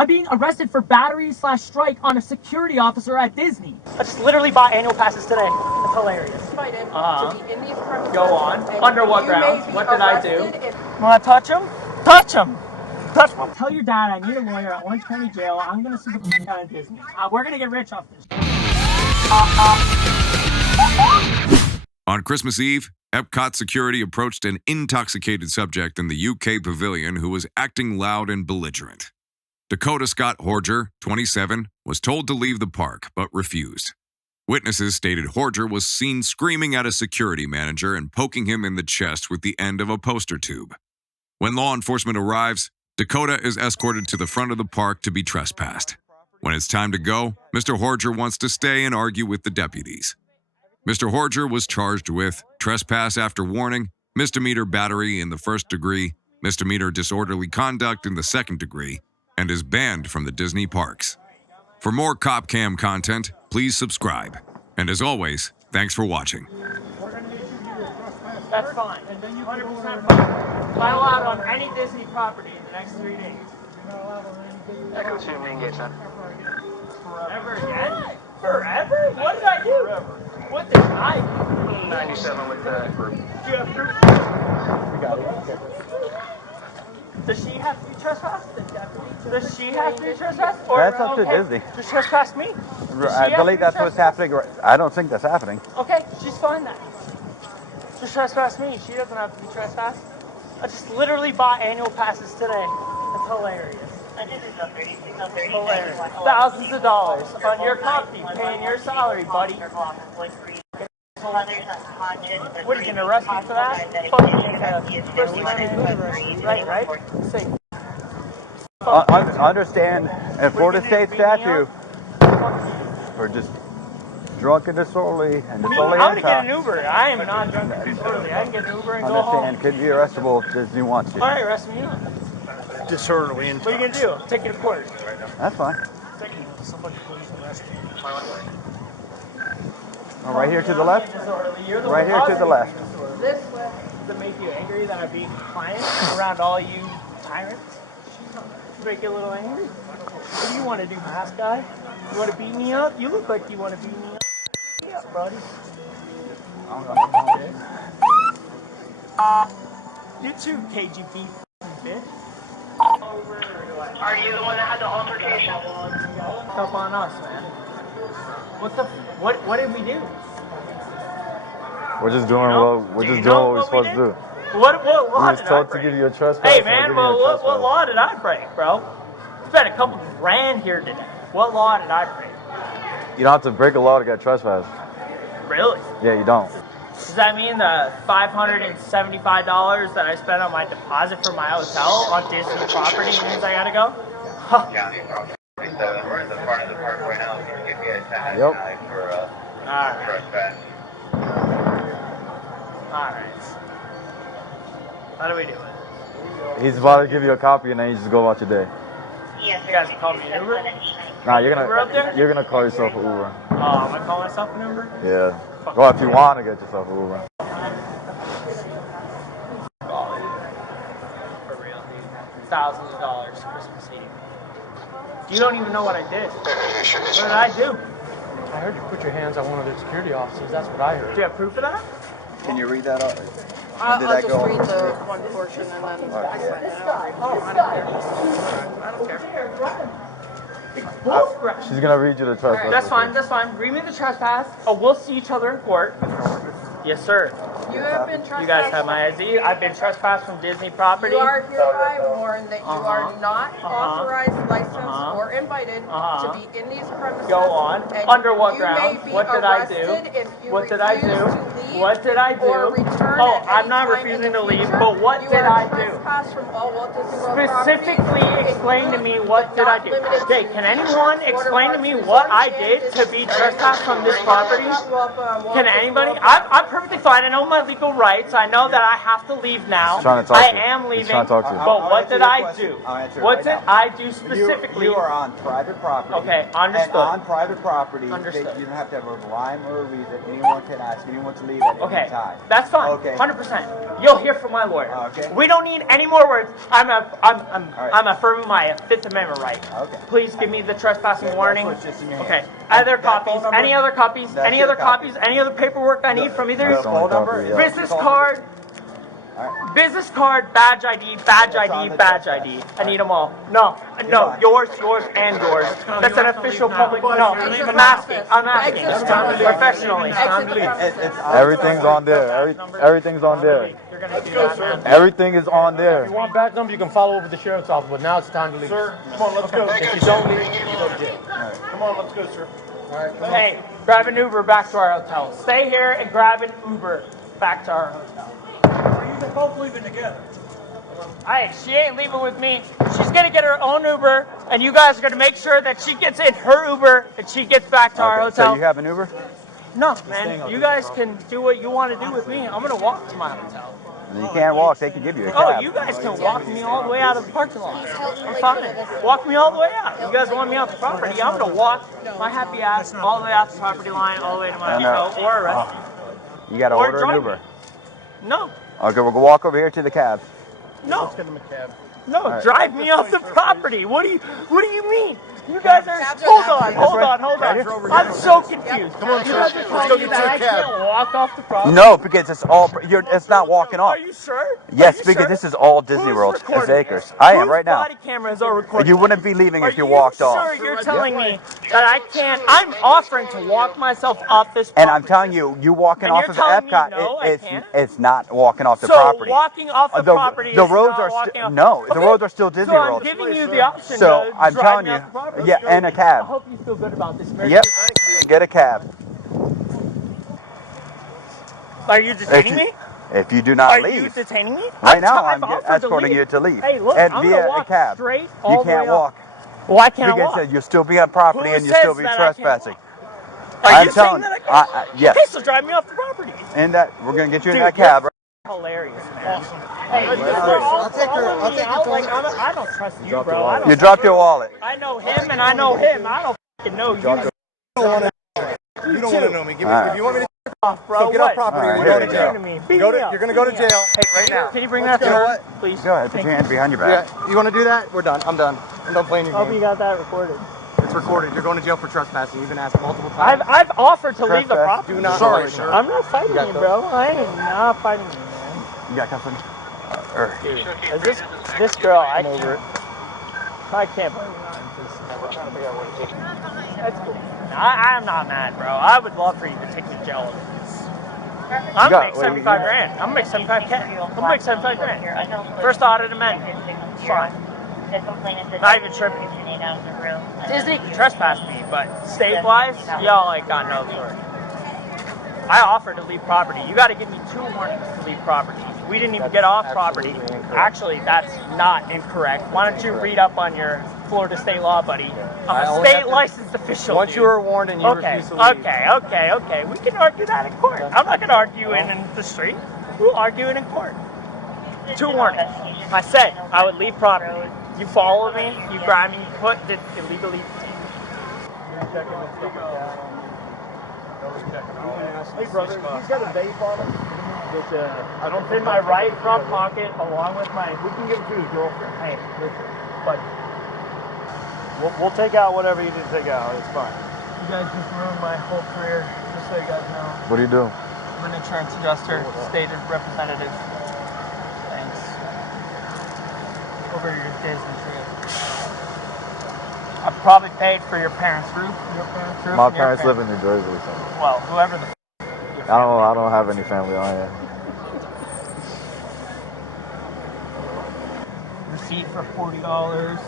I'm being arrested for battery/strike on a security officer at Disney. I just literally bought annual passes today. It's hilarious. To be in these premises. Go on. Under what grounds? What did I do? Want to touch him? Touch him. Touch him. Tell your dad I need a lawyer at Orange County Jail. I'm gonna sue the out of Disney. We're gonna get rich off this. On Christmas Eve, EPCOT Security approached an intoxicated subject in the UK pavilion who was acting loud and belligerent. Dakota Scott Horger, 27, was told to leave the park, but refused. Witnesses stated Horger was seen screaming at a security manager and poking him in the chest with the end of a poster tube. When law enforcement arrives, Dakota is escorted to the front of the park to be trespassed. When it's time to go, Mr. Horger wants to stay and argue with the deputies. Mr. Horger was charged with trespass after warning, misdemeanor battery in the first degree, misdemeanor disorderly conduct in the second degree, and is banned from the Disney parks. For more Cop Cam content, please subscribe. And as always, thanks for watching. That's fine. 100% fine. Not allowed on any Disney property in the next 3 days. Echo 2, main gate 10. Forever again? Forever? What did I do? What did I do? 97 with the group. Do you have proof? We got it. Okay. Does she have to be trespassed? Does she have to be trespassed? Or, that's up to Disney. Just trespass me? I believe that's what's happening. I don't think that's happening. Okay, she's fine then. Just trespass me. She doesn't have to be trespassed. I just literally bought annual passes today. It's hilarious. Hilarious. Thousands of dollars on your company, paying your salary, buddy. What are you gonna arrest me for that? Right? Say. Understand, in Florida state statute, we're just drunk and disorderly and disorderly. I'm gonna get an Uber. I am not drunk and disorderly. I can get an Uber and go home. Understand, could be arrestable if Disney wants you. All right, arrest me. Disorderly. What are you gonna do? Take you to court. That's fine. Somebody please arrest me. Oh, right here to the left? Right here to the left. This way. Does it make you angry that I'm being compliant around all you tyrants? Make you a little angry? What do you want to do, mask guy? You want to beat me up? You look like you want to beat me up. Yeah, buddy. You too, KGB bitch. Are you the one that had the altercation? Up on us, man. What did we do? We're just doing what we're supposed to do. What law We was told to give you a trespass. Hey man, well, what law did I break, bro? Spent a couple grand here today. What law did I break? You don't have to break a law to get trespassed. Really? Yeah, you don't. Does that mean the $575 that I spent on my deposit for my hotel on Disney property means I gotta go? Huh. We're in the front of the park right now. So you can get a tag for trespass. Alright. How do we do it? He's about to give you a copy and then you just go about your day. You guys can call me an Uber? Nah, Uber up there? you're gonna call yourself an Uber. Oh, am I calling myself an Uber? Yeah. Well, if you want to get yourself an Uber. For real, dude. Thousands of dollars Christmas Eve. You don't even know what I did. What did I do? I heard you put your hands on one of their security officers. That's what I heard. Do you have proof of that? Can you read that out? I'll just read the one portion and then I sign it out. Oh, I don't care. She's gonna read you the trespass. That's fine. Read me the trespass. Oh, we'll see each other in court. Yes, sir. You have been trespassed. You guys have my ID. I've been trespassed from Disney property. You are hereby warned that you are not authorized, licensed, or invited to be in these premises. Go on. And Under what you grounds? may be What did I do? arrested if you What did I refuse do? to leave What did I or do? return Oh, at I'm any not time in refusing the to leave, future. but what You did are I do? trespassed from all Walt Disney World Specifically property, explain to me including what did I but do. not limited Okay, to can anyone Border explain to Guards me Resort what I and did to be trespassed from this property? Walt Can Disney anybody? World I'm perfectly fine. I know my legal rights. I know that I have to leave now. He's trying to talk I to you. am He's leaving. trying to talk to you. But what did I do? I'll answer it What right did now. I do specifically? You are on private property. Okay, understood. And on private property, Understood. you don't have to have a rhyme or a reason. Anyone can ask anyone to leave leave at any Okay, time. that's fine. Okay. 100%. You'll hear from my lawyer. Okay. We don't need any more words. I'm affirming my Fifth Amendment right. Okay. Please give me the trespassing That's warning. what's just in your Okay. hand. Other That copies. phone number? Any other copies? That's Any your other copy. copies? Any other paperwork I need from either That's you? the only copy, yeah. Business card. Alright. Business card, badge ID, badge It's on ID, the badge trespass. ID. I need them all. No, no, fine. yours, and yours. That's an official public. No, I'm asking. I'm asking. Professionally. Everything's on there. Everything's on there. You're gonna do that, man. Everything is on If there. you want badge number, you can follow up with the sheriff's office, but now it's time to leave. Sir, come on, let's go. If you don't leave, you go to jail. Come on, let's go, sir. Hey, grab an Uber back to our hotel. Stay here and grab an Uber back to our hotel. You're both leaving together. Hey, she ain't leaving with me. She's gonna get her own Uber, and you guys are gonna make sure that she gets in her Uber and she gets back to our Okay, hotel. so you have an Uber? No, man. You guys can do what you want to do with me. I'm gonna walk to my hotel. You can't walk. They can give you a Oh, cab. you guys can walk me all the way out of the parking lot. I'm fine. Walk me all the way out. You guys want me off the property? I'm gonna walk my happy ass all the way out the property line, all the way to my hotel, or arrest you. You got to Or order an drive Uber. me. No, Okay, we'll go walk over here to the cab. no. Let's get him a cab. No, right. drive me off the property. What do you mean? You guys are. Hold on. I'm so confused. Come on, you guys are telling me that I can't walk off the property. No, because it's all. It's not walking off. Are you sure? Yes, Are you because sure? this is all Disney Who's World. It's recording? acres. I am Whose right now. body cameras are recording? You wouldn't be leaving if you Are walked you off. sure you're telling me that I can't? I'm offering to walk myself off this property. And I'm telling you, you walking And off you're of telling me EPCOT, no, I can't? it's not walking off the So property. walking off the property the is roads not are walking off. no, the Okay. roads are still Disney So I'm World. giving you the option So to I'm drive telling me you, off the property. yeah, and a I cab. hope you feel good about this. Very Yep, good. get a cab. Are you detaining me? If you do not Are leave, you detaining me? right now I've I'm offered to escorting leave. you to leave. Hey, look, and I'm via gonna a walk cab. straight all You the way can't up. walk. Why can't I walk? Because you'll still be on property Who and you'll still says be that I can't trespassing. Are I'm you telling saying that I can't? yes. Okay, so drive me off the property. And that we're gonna get you in Dude, that cab. Right? Hilarious, man. Hey, I'll take her. I don't trust you, bro. I don't You dropped your wallet. I know him and I know him. I don't fucking know you. You don't want to know me. Give me, All right. if you want me to Off, bro. so get off property, All right, we're here going we to go. jail. To me. You're going to go to jail right now. Can you bring that You know to what? please? Go ahead, put your hands behind your back. Yeah, you want to do that? We're done. I'm done. I'm done playing your Hope you game. got that recorded. It's recorded. You're going to jail for trespassing. You've been asked multiple times. I've offered to leave the Trespass. property. Do not. Sorry, sir. I'm not fighting got you, those. bro. I am not fighting you, man. You got cuffs on? Dude, is this girl? I'm over it. I can't believe it. That's cool. I'm not mad, bro. I would love for you to take me to jail over this. I'm gonna make 75 grand. I'm gonna make 75K. I'm gonna make 75 grand. First audit amendment. It's fine. Not even tripping. Disney can trespass me, but state-wise, y'all ain't got no authority. I offered to leave property. You got to give me 2 warnings to leave property. We didn't even get off property. Actually, that's not incorrect. Why don't you read up on your Florida state law, buddy? I'm a state licensed official. Once you were warned and you refuse to leave. Okay. We can argue that in court. I'm not going to argue in the street. We'll argue it in court. 2 warnings. I said I would leave property. You follow me, you grab me, you put it illegally. Hey, brother, he's got a vape on him. I don't in my right front pocket along with my. We can give it to his girlfriend. Hey, listen, but We'll take out whatever you need to take out. It's fine. you guys just ruined my whole career. Just so you guys know, What do you do? I'm an insurance adjuster, state representative. Thanks. Over your Disney trip. I probably paid for your parents' roof. Your parents' roof. My and your parents live in New Jersey, so Well, whoever the. I don't have any family on here. Receipt for $40.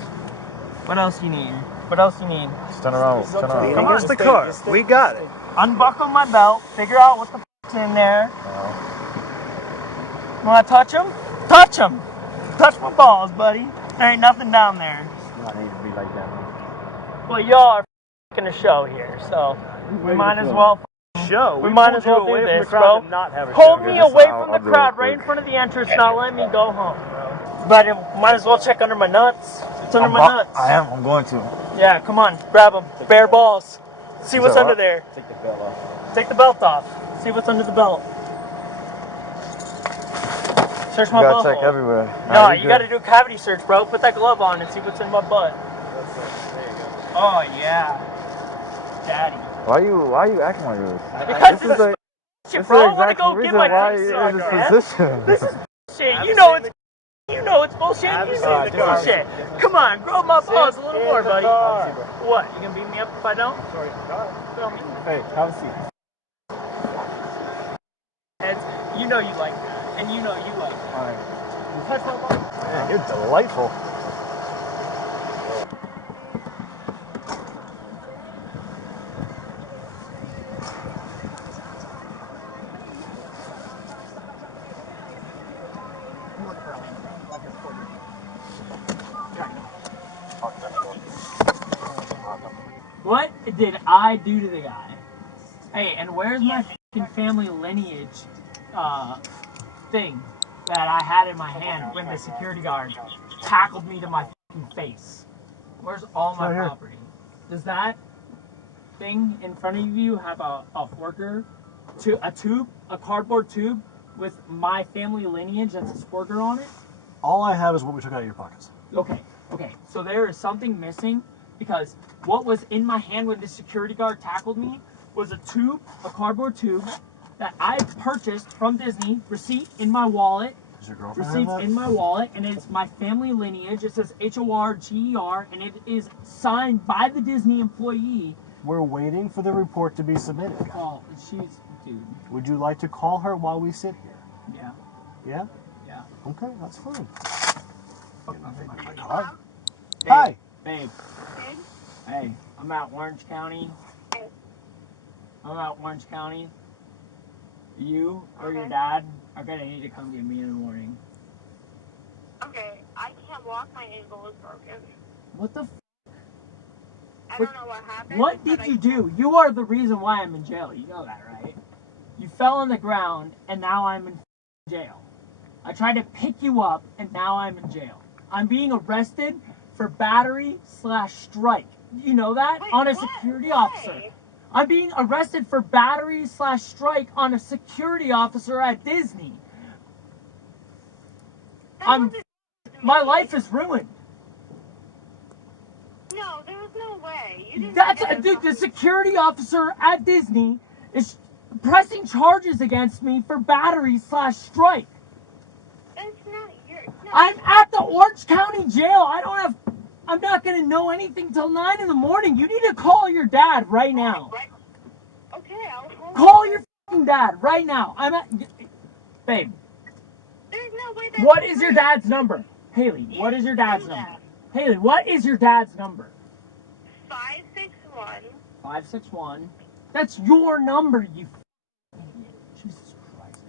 What else you need? What else you need? Just turn around. Turn around. Come on. the car. We got it. Unbuckle my belt. Figure out what the f***'s in there. Want to touch them? Touch them. Touch my balls, buddy. There ain't nothing down there. Not need to be like that. Well, y'all are f***ing a show here, so we might as well. Show. We might as well do this, bro. Hold me away from the crowd, right in front of the entrance. Now let me go home, bro. But it might as well check under my nuts. It's under my nuts. I am. I'm going to. Yeah, come on, grab them. Bare balls. See what's that under what? there. Take the belt off. Take the belt off. See what's under the belt. Search my gotta butthole. check everywhere. No, Nah, you gotta do a cavity search, bro. Put that glove on and see what's in my butt. There you go. Oh yeah, daddy. Why are you acting like this? Because This is the shit, bro. I wanna go get my why dick you're sucked, in this man. position. This is shit. You know it's bullshit. You know it's bullshit. Come on, grow my balls a little more, buddy. What? You gonna beat me up if I don't? Sorry. Feel me? Hey, have a seat. Heads, you know you like that, and you know you like that. All right. You touch my ball. Man, you're delightful. What did I do to the guy? Hey, and where's my fucking family lineage thing that I had in my hand when the security guard tackled me to my fucking face? Where's all my property? Does that thing in front of you have a forker, a cardboard tube with my family lineage that's a forker on it? All I have is what we took out of your pockets. Okay. So there is something missing because what was in my hand when the security guard tackled me was a cardboard tube that I purchased from Disney, receipt in my wallet, Does your girlfriend receipts have that? in my wallet, and it's my family lineage. It says HORGER, and it is signed by the Disney employee. We're waiting for the report to be submitted. Oh, dude. Would you like to call her while we sit here? Yeah. Yeah? Yeah. Okay, that's fine. Babe, Hi. Babe. Hey, I'm at Orange County. You or your dad are gonna need to come get me in the morning. Okay, I can't walk. My ankle is broken. What the I don't know what happened. What did you do? You are the reason why I'm in jail. You know that, right? You fell on the ground, and now I'm in jail. I tried to pick you up, and now I'm in jail. I'm being arrested for battery/strike. You know that? Wait, on a what? security Why? officer. I'm being arrested for battery/strike on a security officer at Disney. My life is ruined. No, there was no way. You didn't That's get dude, the security officer at Disney is pressing charges against me for battery/strike. That's not your. No. I'm at the Orange County jail. I'm not gonna know anything till 9 in the morning. You need to call your dad right now. Okay, I'll Call your fucking dad right now. Babe. There's no way. What is your dad's number? Haley, what is your dad's number? Haley, what is your dad's number? 561. 561. That's your number, you idiot. Jesus Christ.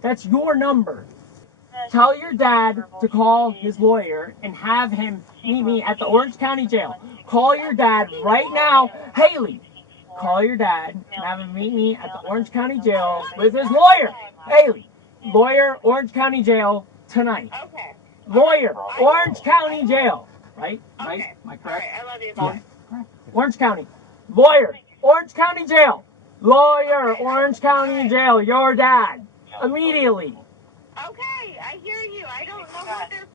That's your number. Tell your dad to call his lawyer and have him meet me at the Orange County Jail. Call your dad right now. Haley, call your dad and have him meet me at the Orange County Jail with his lawyer. Haley, lawyer, Orange County Jail tonight. Okay. Lawyer, Orange County Jail. Right? Okay. Right? Am I correct? All right, I love you. Yeah. Correct. Orange County. Lawyer, Orange County Jail. Lawyer, Orange County Jail. Your dad. Immediately. Okay, I hear you. I don't know what they're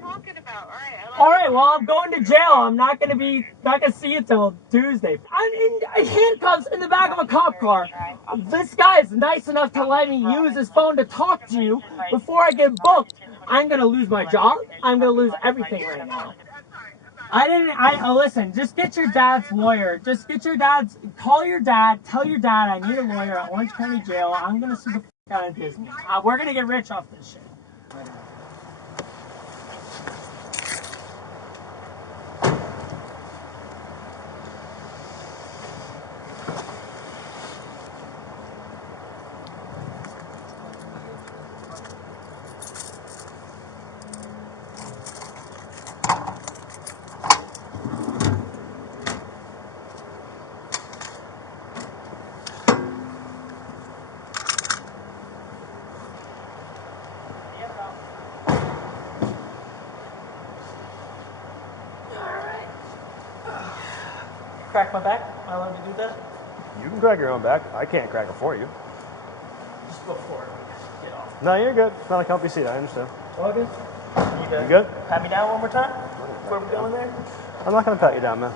talking about. All right, I love All you. right, well, I'm going to jail. I'm not gonna see you till Tuesday. I'm in handcuffs in the back of a cop car. This guy is nice enough to let me use his phone to talk to you before I get booked. I'm gonna lose my job. I'm gonna lose everything right now. Listen, just get your dad's lawyer. Call your dad, tell your dad I need a lawyer at Orange County Jail. I'm gonna sue the f*** out of Disney. We're gonna get rich off this shit. Crack my back? Am I allowed to do that? You can crack your own back. I can't crack it for you. Just go for it. Get off. No, you're good. It's not a comfy seat. I understand. All good? You good? Pat me down one more time before we go in there? I'm not gonna pat you down, man.